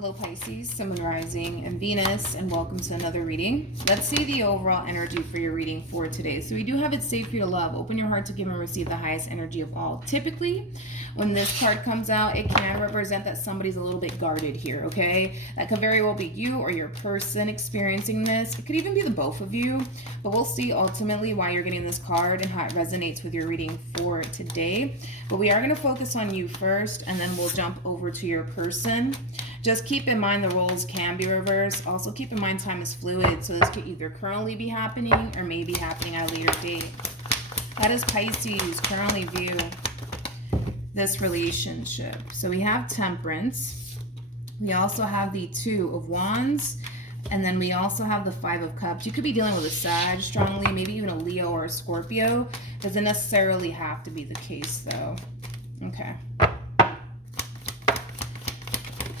Hello Pisces, Sun, Moon, Rising, and Venus, and welcome to another reading. Let's see the overall energy for your reading for today. So we do have it safe for you to love. Open your heart to give and receive the highest energy of all. Typically, when this card comes out, it can represent that somebody's a little bit guarded here, okay? That could very well be you or your person experiencing this. It could even be the both of you, but we'll see ultimately why you're getting this card and how it resonates with your reading for today. But we are going to focus on you first, and then we'll jump over to your person. Just keep in mind the roles can be reversed. Also keep in mind time is fluid, so this could either currently be happening or may be happening at a later date. How does Pisces currently view this relationship? So we have Temperance. We also have the Two of Wands. And then we also have the Five of Cups. You could be dealing with a Sag strongly, maybe even a Leo or a Scorpio. Doesn't necessarily have to be the case though. Okay.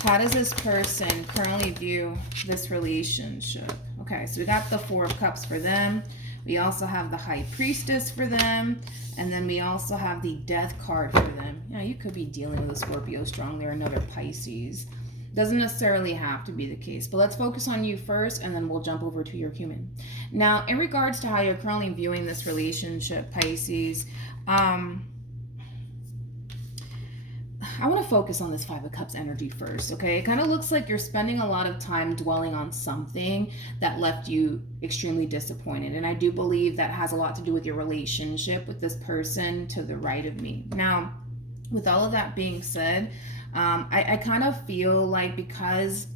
How does this person currently view this relationship? Okay, so we got the Four of Cups for them. We also have the High Priestess for them. And then we also have the Death card for them. Yeah, you could be dealing with a Scorpio strongly or another Pisces. Doesn't necessarily have to be the case, but let's focus on you first and then we'll jump over to your human. Now, in regards to how you're currently viewing this relationship, Pisces, I want to focus on this Five of Cups energy first, okay? It kind of looks like you're spending a lot of time dwelling on something that left you extremely disappointed. And I do believe that has a lot to do with your relationship with this person to the right of me. Now, with all of that being said, I kind of feel like because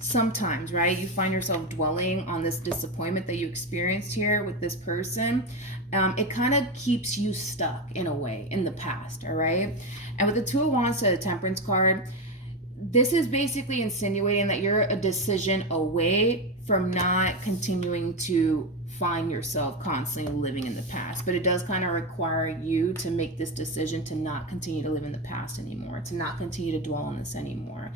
sometimes, right, you find yourself dwelling on this disappointment that you experienced here with this person, it kind of keeps you stuck in a way in the past, all right? And with the Two of Wands to the Temperance card, this is basically insinuating that you're a decision away from not continuing to find yourself constantly living in the past. But it does kind of require you to make this decision to not continue to live in the past anymore, to not continue to dwell on this anymore.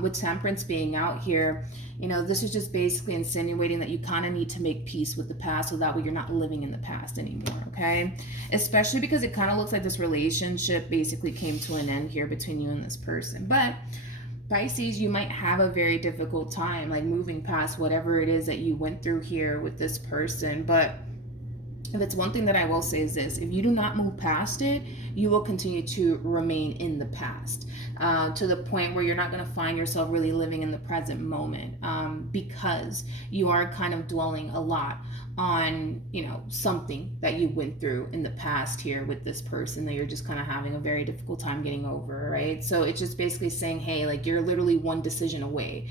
With Temperance being out here, you know, this is just basically insinuating that you kind of need to make peace with the past so that way you're not living in the past anymore, okay? Especially because it kind of looks like this relationship basically came to an end here between you and this person. But Pisces, you might have a very difficult time like moving past whatever it is that you went through here with this person. But if it's one thing that I will say is this: if you do not move past it, you will continue to remain in the past to the point where you're not going to find yourself really living in the present moment because you are kind of dwelling a lot on, you know, something that you went through in the past here with this person that you're just kind of having a very difficult time getting over, right? So it's just basically saying, hey, like you're literally one decision away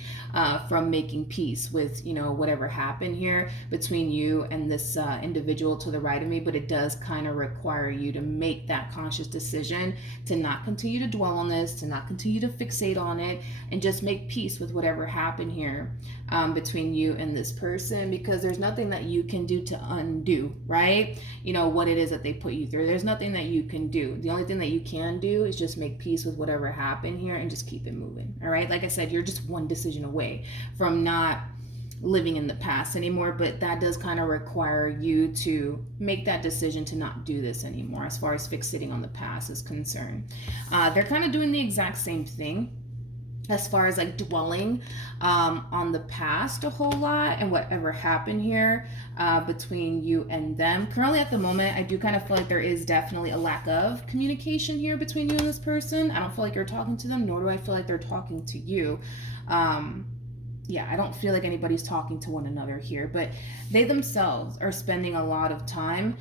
from making peace with, you know, whatever happened here between you and this individual to the right of me. But it does kind of require you to make that conscious decision to not continue to dwell on this, to not continue to fixate on it, and just make peace with whatever happened here between you and this person, because there's nothing that you can do to undo, right? You know, what it is that they put you through. There's nothing that you can do. The only thing that you can do is just make peace with whatever happened here and just keep it moving, all right? Like I said, you're just one decision away from not living in the past anymore, but that does kind of require you to make that decision to not do this anymore as far as fixating on the past is concerned. They're kind of doing the exact same thing as far as like dwelling on the past a whole lot and whatever happened here between you and them. Currently at the moment, I do kind of feel like there is definitely a lack of communication here between you and this person. I don't feel like you're talking to them, nor do I feel like they're talking to you. Yeah, I don't feel like anybody's talking to one another here, but they themselves are spending a lot of time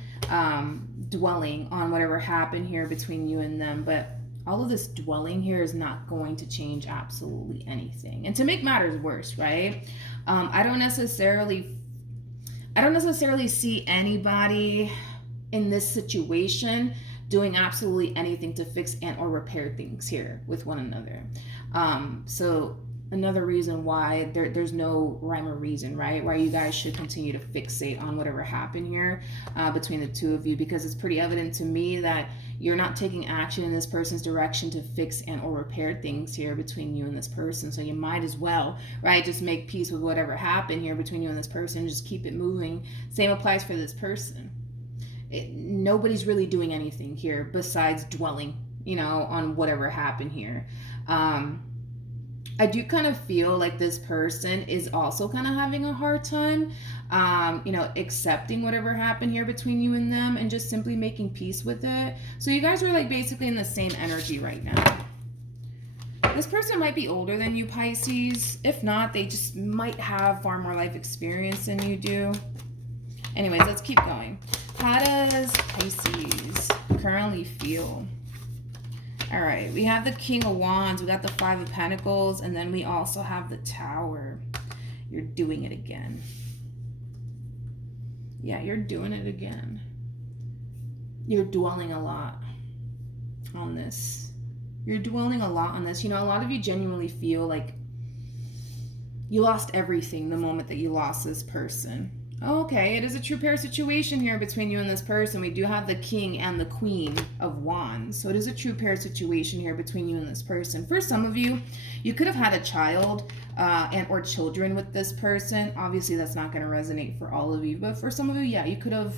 dwelling on whatever happened here between you and them. But all of this dwelling here is not going to change absolutely anything. And to make matters worse, right? I don't necessarily see anybody in this situation doing absolutely anything to fix and or repair things here with one another. So another reason why there's no rhyme or reason, right? Why you guys should continue to fixate on whatever happened here between the two of you, because it's pretty evident to me that you're not taking action in this person's direction to fix and or repair things here between you and this person. So you might as well, right, just make peace with whatever happened here between you and this person. Just keep it moving. Same applies for this person. Nobody's really doing anything here besides dwelling, you know, on whatever happened here. I do kind of feel like this person is also kind of having a hard time, accepting whatever happened here between you and them and just simply making peace with it. So you guys are like basically in the same energy right now. This person might be older than you, Pisces. If not, they just might have far more life experience than you do. Anyways, let's keep going. How does Pisces currently feel? All right, we have the King of Wands, we got the Five of Pentacles, and then we also have the Tower. You're doing it again. Yeah, you're doing it again. You're dwelling a lot on this. You're dwelling a lot on this. You know, a lot of you genuinely feel like you lost everything the moment that you lost this person. Okay, it is a true pair situation here between you and this person. We do have the King and the Queen of Wands. So it is a true pair situation here between you and this person. For some of you, you could have had a child and or children with this person. Obviously, that's not going to resonate for all of you. But for some of you, yeah, you could have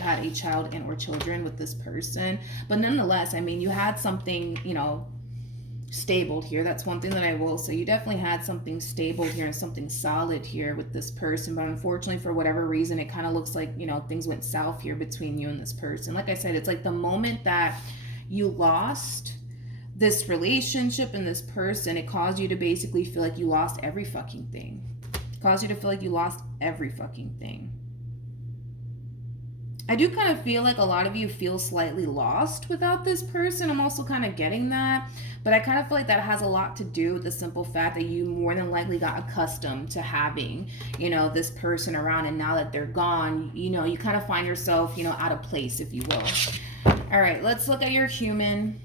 had a child and or children with this person. But nonetheless, I mean, you had something, stable here. That's one thing that I will say. You definitely had something stable here and something solid here with this person. But unfortunately, for whatever reason, it kind of looks like, things went south here between you and this person. Like I said, it's like the moment that you lost this relationship and this person, it caused you to basically feel like you lost every fucking thing. It caused you to feel like you lost every fucking thing. I do kind of feel like a lot of you feel slightly lost without this person. I'm also kind of getting that. But I kind of feel like that has a lot to do with the simple fact that you more than likely got accustomed to having, this person around. And now that they're gone, you kind of find yourself, out of place, if you will. All right, let's look at your human.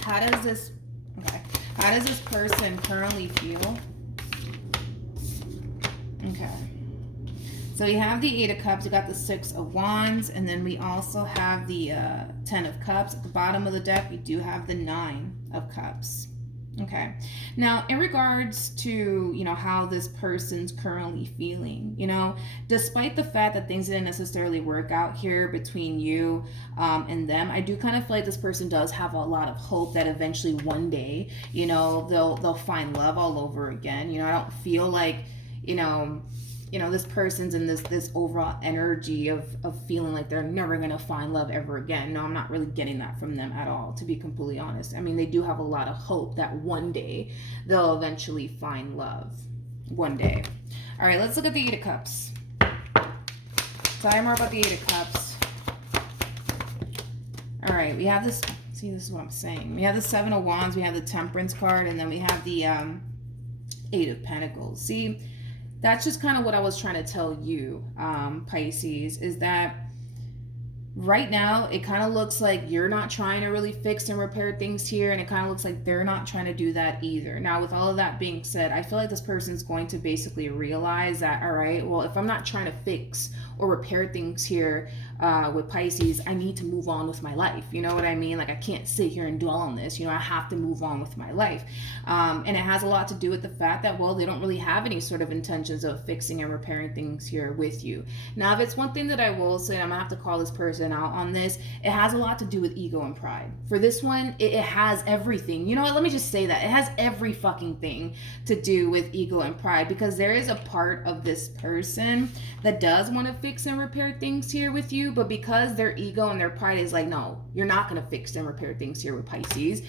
How does this person currently feel? Okay. So we have the Eight of Cups, we got the Six of Wands, and then we also have the Ten of Cups. At the bottom of the deck, we do have the Nine of Cups. Okay. Now, in regards to, how this person's currently feeling, despite the fact that things didn't necessarily work out here between you and them, I do kind of feel like this person does have a lot of hope that eventually one day, they'll find love all over again. I don't feel like, this person's in this overall energy of feeling like they're never going to find love ever again. No, I'm not really getting that from them at all, to be completely honest. I mean, they do have a lot of hope that one day they'll eventually find love. One day. All right, let's look at the Eight of Cups. Tell me more about the Eight of Cups. All right, we have this. See, this is what I'm saying. We have the Seven of Wands, we have the Temperance card, and then we have the Eight of Pentacles. See, that's just kind of what I was trying to tell you, Pisces, is that right now it kind of looks like you're not trying to really fix and repair things here, and it kind of looks like they're not trying to do that either. Now, with all of that being said, I feel like this person's going to basically realize that, all right, well, if I'm not trying to fix or repair things here with Pisces, I need to move on with my life. You know what I mean? Like, I can't sit here and dwell on this. I have to move on with my life. And it has a lot to do with the fact that, well, they don't really have any sort of intentions of fixing and repairing things here with you. Now, if it's one thing that I will say, I'm gonna have to call this person out on this, it has a lot to do with ego and pride. For this one, it has everything. You know what? Let me just say that. It has every fucking thing to do with ego and pride, because there is a part of this person that does want to fix and repair things here with you, but because their ego and their pride is like, no, you're not going to fix and repair things here with Pisces,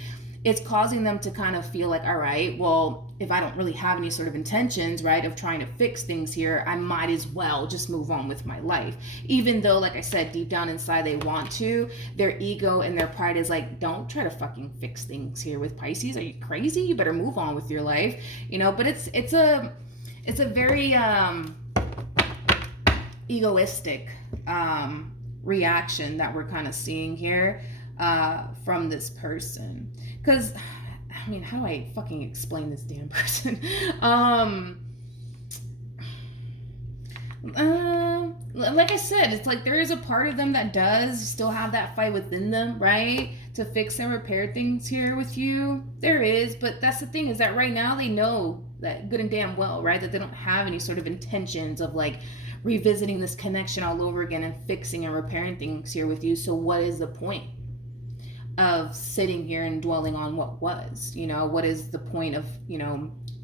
it's causing them to kind of feel like, all right, well, if I don't really have any sort of intentions, right, of trying to fix things here, I might as well just move on with my life. Even though, like I said, deep down inside they want to, their ego and their pride is like, don't try to fucking fix things here with Pisces. Are you crazy? You better move on with your life, but it's a very egoistic reaction that we're kind of seeing here from this person. Because, I mean, how do I fucking explain this damn person? Like I said, it's like there is a part of them that does still have that fight within them, right? To fix and repair things here with you. There is, but that's the thing, is that right now they know that good and damn well, right? That they don't have any sort of intentions of like revisiting this connection all over again and fixing and repairing things here with you. So what is the point? of sitting here and dwelling on what was. What is the point of,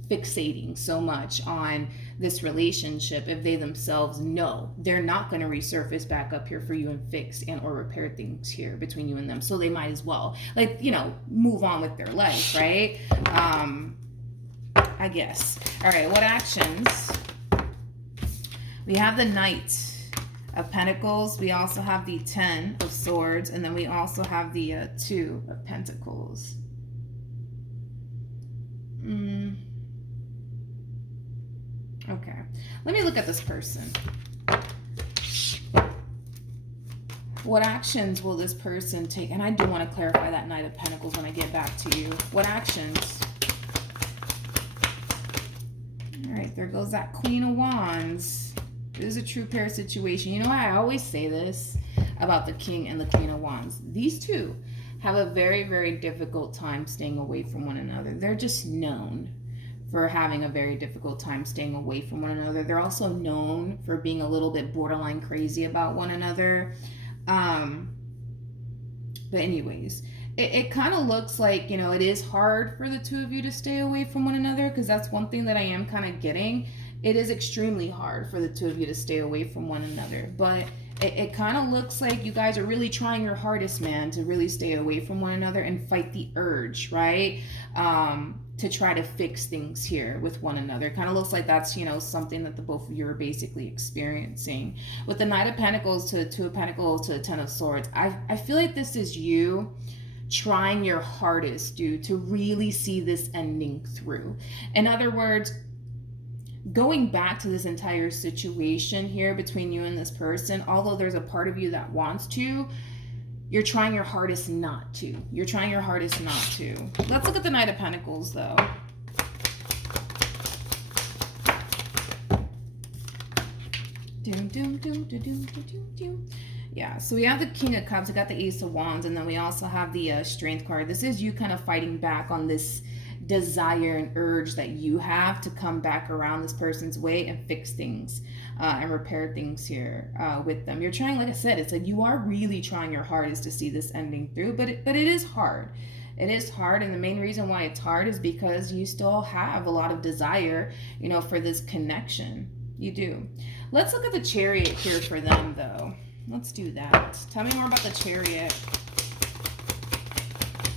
fixating so much on this relationship if they themselves know they're not going to resurface back up here for you and fix and or repair things here between you and them. So they might as well, like, move on with their life, right? I guess. All right, what actions? We have the Knight of Pentacles. We also have the 10 of Swords, and then we also have the 2 of Pentacles. Okay, let me look at this person. What actions will this person take? And I do want to clarify that Knight of Pentacles when I get back to you. What actions? All right, there goes that Queen of Wands. This is a true pair situation. I always say this about the King and the Queen of Wands. These two have a very, very difficult time staying away from one another. They're just known for having a very difficult time staying away from one another. They're also known for being a little bit borderline crazy about one another. But anyways, it kind of looks like, it is hard for the two of you to stay away from one another, because that's one thing that I am kind of getting. It is extremely hard for the two of you to stay away from one another. But it kind of looks like you guys are really trying your hardest, man, to really stay away from one another and fight the urge, right? To try to fix things here with one another. It kind of looks like that's, something that the both of you are basically experiencing. With the Knight of Pentacles to the 2 of Pentacles to the 10 of Swords, I feel like this is you trying your hardest, dude, to really see this ending through. In other words, going back to this entire situation here between you and this person, although there's a part of you that wants to, you're trying your hardest not to. You're trying your hardest not to. Let's look at the Knight of Pentacles, though. Yeah, so we have the King of Cups. We got the Ace of Wands, and then we also have the Strength card. This is you kind of fighting back on this desire and urge that you have to come back around this person's way and fix things and repair things here with them. You're trying, like I said, it's like you are really trying your hardest to see this ending through, but it is hard. It is hard, and the main reason why it's hard is because you still have a lot of desire, for this connection. You do. Let's look at the Chariot here for them, though. Let's do that. Tell me more about the Chariot.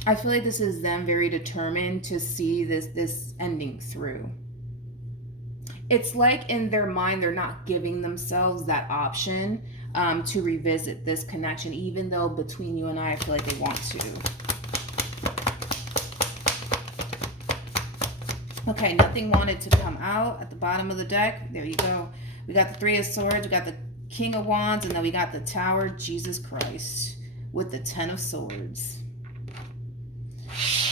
I feel like this is them very determined to see this ending through. It's like in their mind, they're not giving themselves that option to revisit this connection, even though between you and I feel like they want to. Okay, nothing wanted to come out at the bottom of the deck. There you go. We got the 3 of Swords, we got the King of Wands, and then we got the Tower, Jesus Christ, with the 10 of Swords.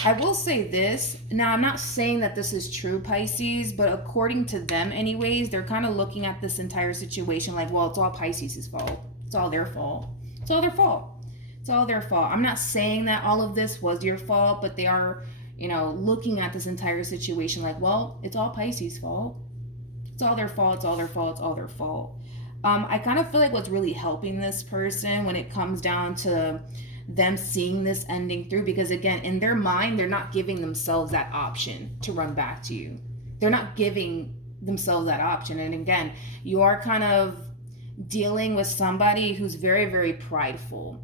I will say this. Now, I'm not saying that this is true, Pisces, but according to them anyways, they're kind of looking at this entire situation like, well, it's all Pisces' fault. It's all their fault. It's all their fault. It's all their fault. I'm not saying that all of this was your fault, but they are, looking at this entire situation like, well, it's all Pisces' fault. It's all their fault. It's all their fault. It's all their fault. I kind of feel like what's really helping this person when it comes down to them seeing this ending through, because again, in their mind, they're not giving themselves that option to run back to you. They're not giving themselves that option. And again, you are kind of dealing with somebody who's very, very prideful.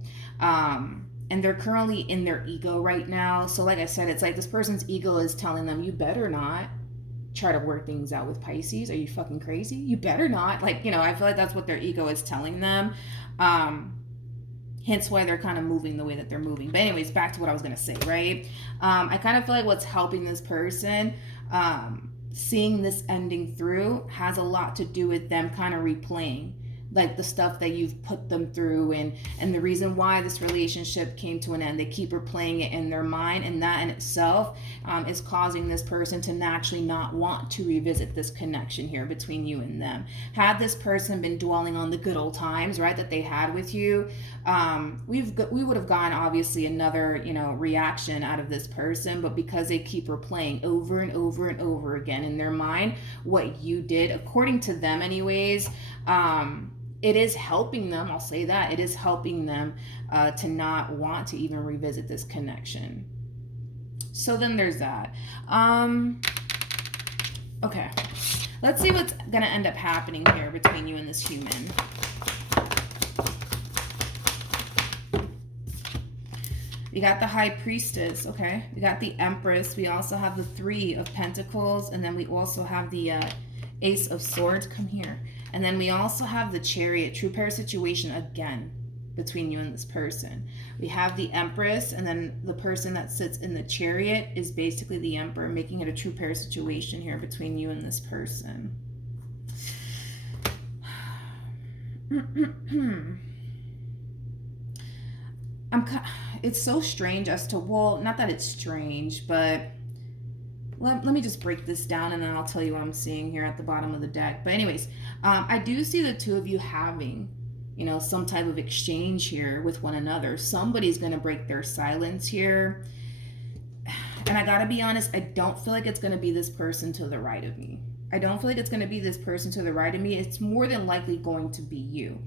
And they're currently in their ego right now. So like I said, it's like this person's ego is telling them, you better not try to work things out with Pisces. Are you fucking crazy? You better not. Like, I feel like that's what their ego is telling them. Hence why they're kind of moving the way that they're moving. But anyways, back to what I was going to say, right? I kind of feel like what's helping this person seeing this ending through has a lot to do with them kind of replaying like the stuff that you've put them through and the reason why this relationship came to an end. They keep replaying it in their mind, and that in itself is causing this person to naturally not want to revisit this connection here between you and them. Had this person been dwelling on the good old times, right, that they had with you, we would have gotten obviously another reaction out of this person. But because they keep replaying over and over and over again in their mind what you did, according to them anyways, it is helping them, I'll say that, it is helping them to not want to even revisit this connection. So then there's that. Okay, let's see what's going to end up happening here between you and this human. We got the High Priestess, okay? We got the Empress. We also have the Three of Pentacles. And then we also have the Ace of Swords. Come here. And then we also have the Chariot. True pair situation again between you and this person. We have the Empress. And then the person that sits in the Chariot is basically the Emperor, making it a true pair situation here between you and this person. It's so strange as to, well, not that it's strange, but let me just break this down and then I'll tell you what I'm seeing here at the bottom of the deck. But anyways, I do see the two of you having, you know, some type of exchange here with one another. Somebody's going to break their silence here. And I got to be honest, I don't feel like it's going to be this person to the right of me. I don't feel like it's going to be this person to the right of me. It's more than likely going to be you.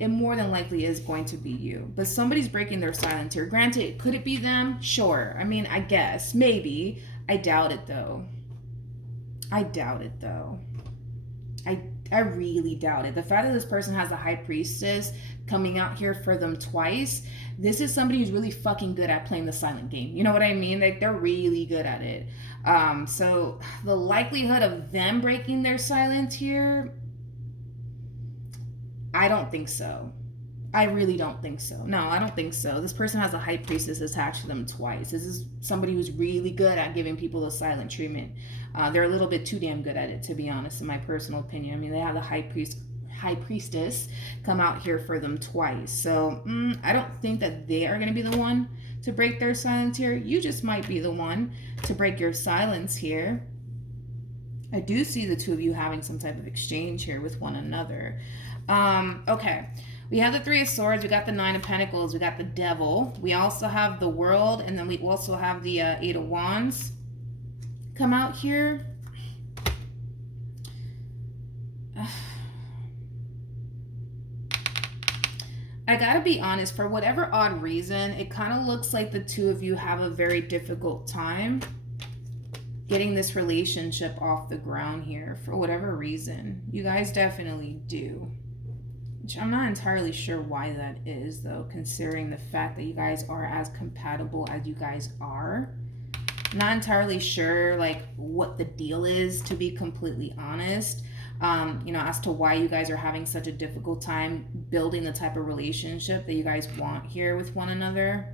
It more than likely is going to be you. But somebody's breaking their silence here. Granted, could it be them? Sure. I mean, I guess. Maybe. I doubt it, though. I doubt it, though. I really doubt it. The fact that this person has a High Priestess coming out here for them twice, this is somebody who's really fucking good at playing the silent game. You know what I mean? Like, they're really good at it. So the likelihood of them breaking their silence here, I don't think so. I really don't think so. No, I don't think so. This person has a High Priestess attached to them twice. This is somebody who's really good at giving people the silent treatment. They're a little bit too damn good at it, to be honest, in my personal opinion. I mean, they have the High Priestess come out here for them twice. So I don't think that they are going to be the one to break their silence here. You just might be the one to break your silence here. I do see the two of you having some type of exchange here with one another. Okay, we have the Three of Swords, we got the Nine of Pentacles, we got the Devil, we also have the World, and then we also have the Eight of Wands come out here. I gotta be honest, for whatever odd reason, it kind of looks like the two of you have a very difficult time getting this relationship off the ground here for whatever reason. You guys definitely do. Which I'm not entirely sure why that is, though, considering the fact that you guys are as compatible as you guys are. Not entirely sure, like, what the deal is, to be completely honest. You know, as to why you guys are having such a difficult time building the type of relationship that you guys want here with one another.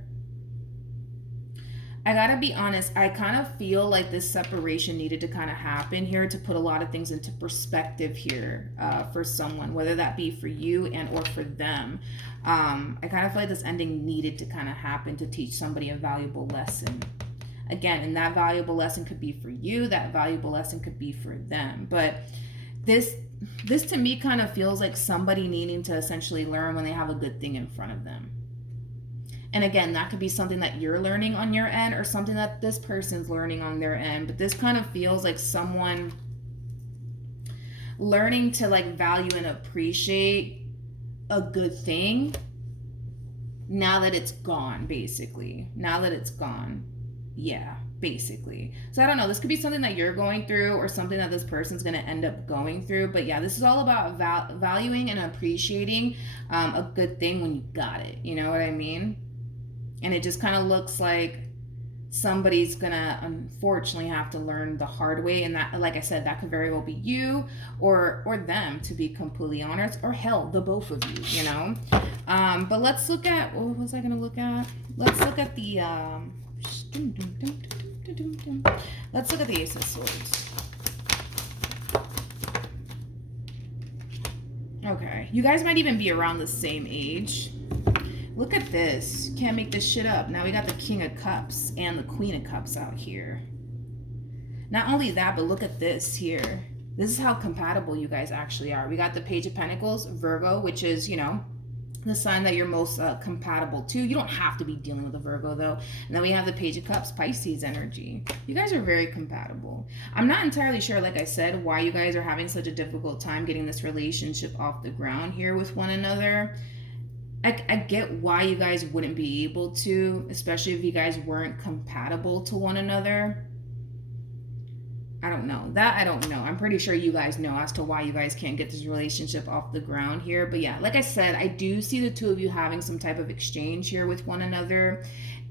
I gotta be honest, I kind of feel like this separation needed to kind of happen here to put a lot of things into perspective here for someone, whether that be for you and or for them. I kind of feel like this ending needed to kind of happen to teach somebody a valuable lesson. Again, and that valuable lesson could be for you, that valuable lesson could be for them. But this to me kind of feels like somebody needing to essentially learn when they have a good thing in front of them. And again, that could be something that you're learning on your end or something that this person's learning on their end. But this kind of feels like someone learning to like value and appreciate a good thing now that it's gone, basically. Now that it's gone. Yeah, basically. So I don't know. This could be something that you're going through or something that this person's going to end up going through. But yeah, this is all about valuing and appreciating a good thing when you got it. You know what I mean? And it just kind of looks like somebody's gonna unfortunately have to learn the hard way. And that, like I said, that could very well be you or them, to be completely honest, or hell, the both of you, you know. But let's look at, what was I gonna look at? Let's look at the let's look at the Ace of Swords. Okay, you guys might even be around the same age. Look at this. Can't make this shit up. Now we got the King of Cups and the Queen of Cups out here. Not only that, but look at this here. This is how compatible you guys actually are. We got the Page of Pentacles, Virgo, which is, you know, the sign that you're most compatible to. You don't have to be dealing with a Virgo though. And then we have the Page of Cups, Pisces energy. You guys are very compatible. I'm not entirely sure, like I said, why you guys are having such a difficult time getting this relationship off the ground here with one another. I get why you guys wouldn't be able to, especially if you guys weren't compatible to one another. I don't know. That I don't know. I'm pretty sure you guys know as to why you guys can't get this relationship off the ground here. But yeah, like I said, I do see the two of you having some type of exchange here with one another.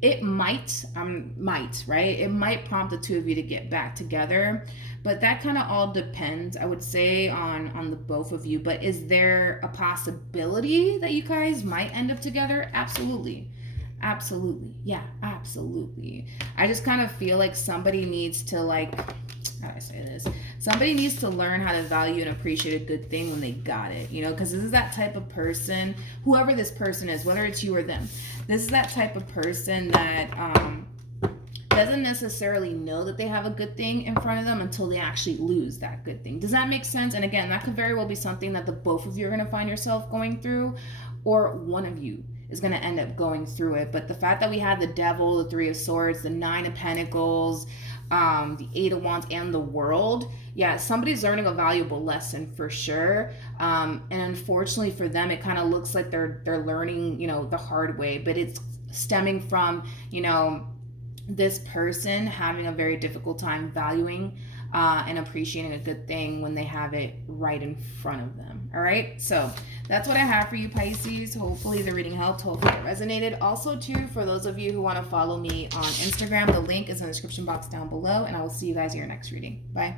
It might, right? It might prompt the two of you to get back together. But that kind of all depends, I would say, on the both of you. But is there a possibility that you guys might end up together? Absolutely. Absolutely. Yeah, absolutely. I just kind of feel like somebody needs to, like, how do I say this? Somebody needs to learn how to value and appreciate a good thing when they got it, you know, because this is that type of person, whoever this person is, whether it's you or them, this is that type of person that doesn't necessarily know that they have a good thing in front of them until they actually lose that good thing. Does that make sense? And again, that could very well be something that the both of you are going to find yourself going through, or one of you is going to end up going through it. But the fact that we had the Devil, the Three of Swords, the Nine of Pentacles, the Eight of Wands, and the World, yeah, somebody's learning a valuable lesson for sure. And unfortunately for them, it kind of looks like they're learning, you know, the hard way. But it's stemming from, you know, this person having a very difficult time valuing and appreciating a good thing when they have it right in front of them. All right, so that's what I have for you, Pisces. Hopefully the reading helped. Hopefully it resonated. Also, too, for those of you who want to follow me on Instagram, the link is in the description box down below, and I will see you guys in your next reading. Bye.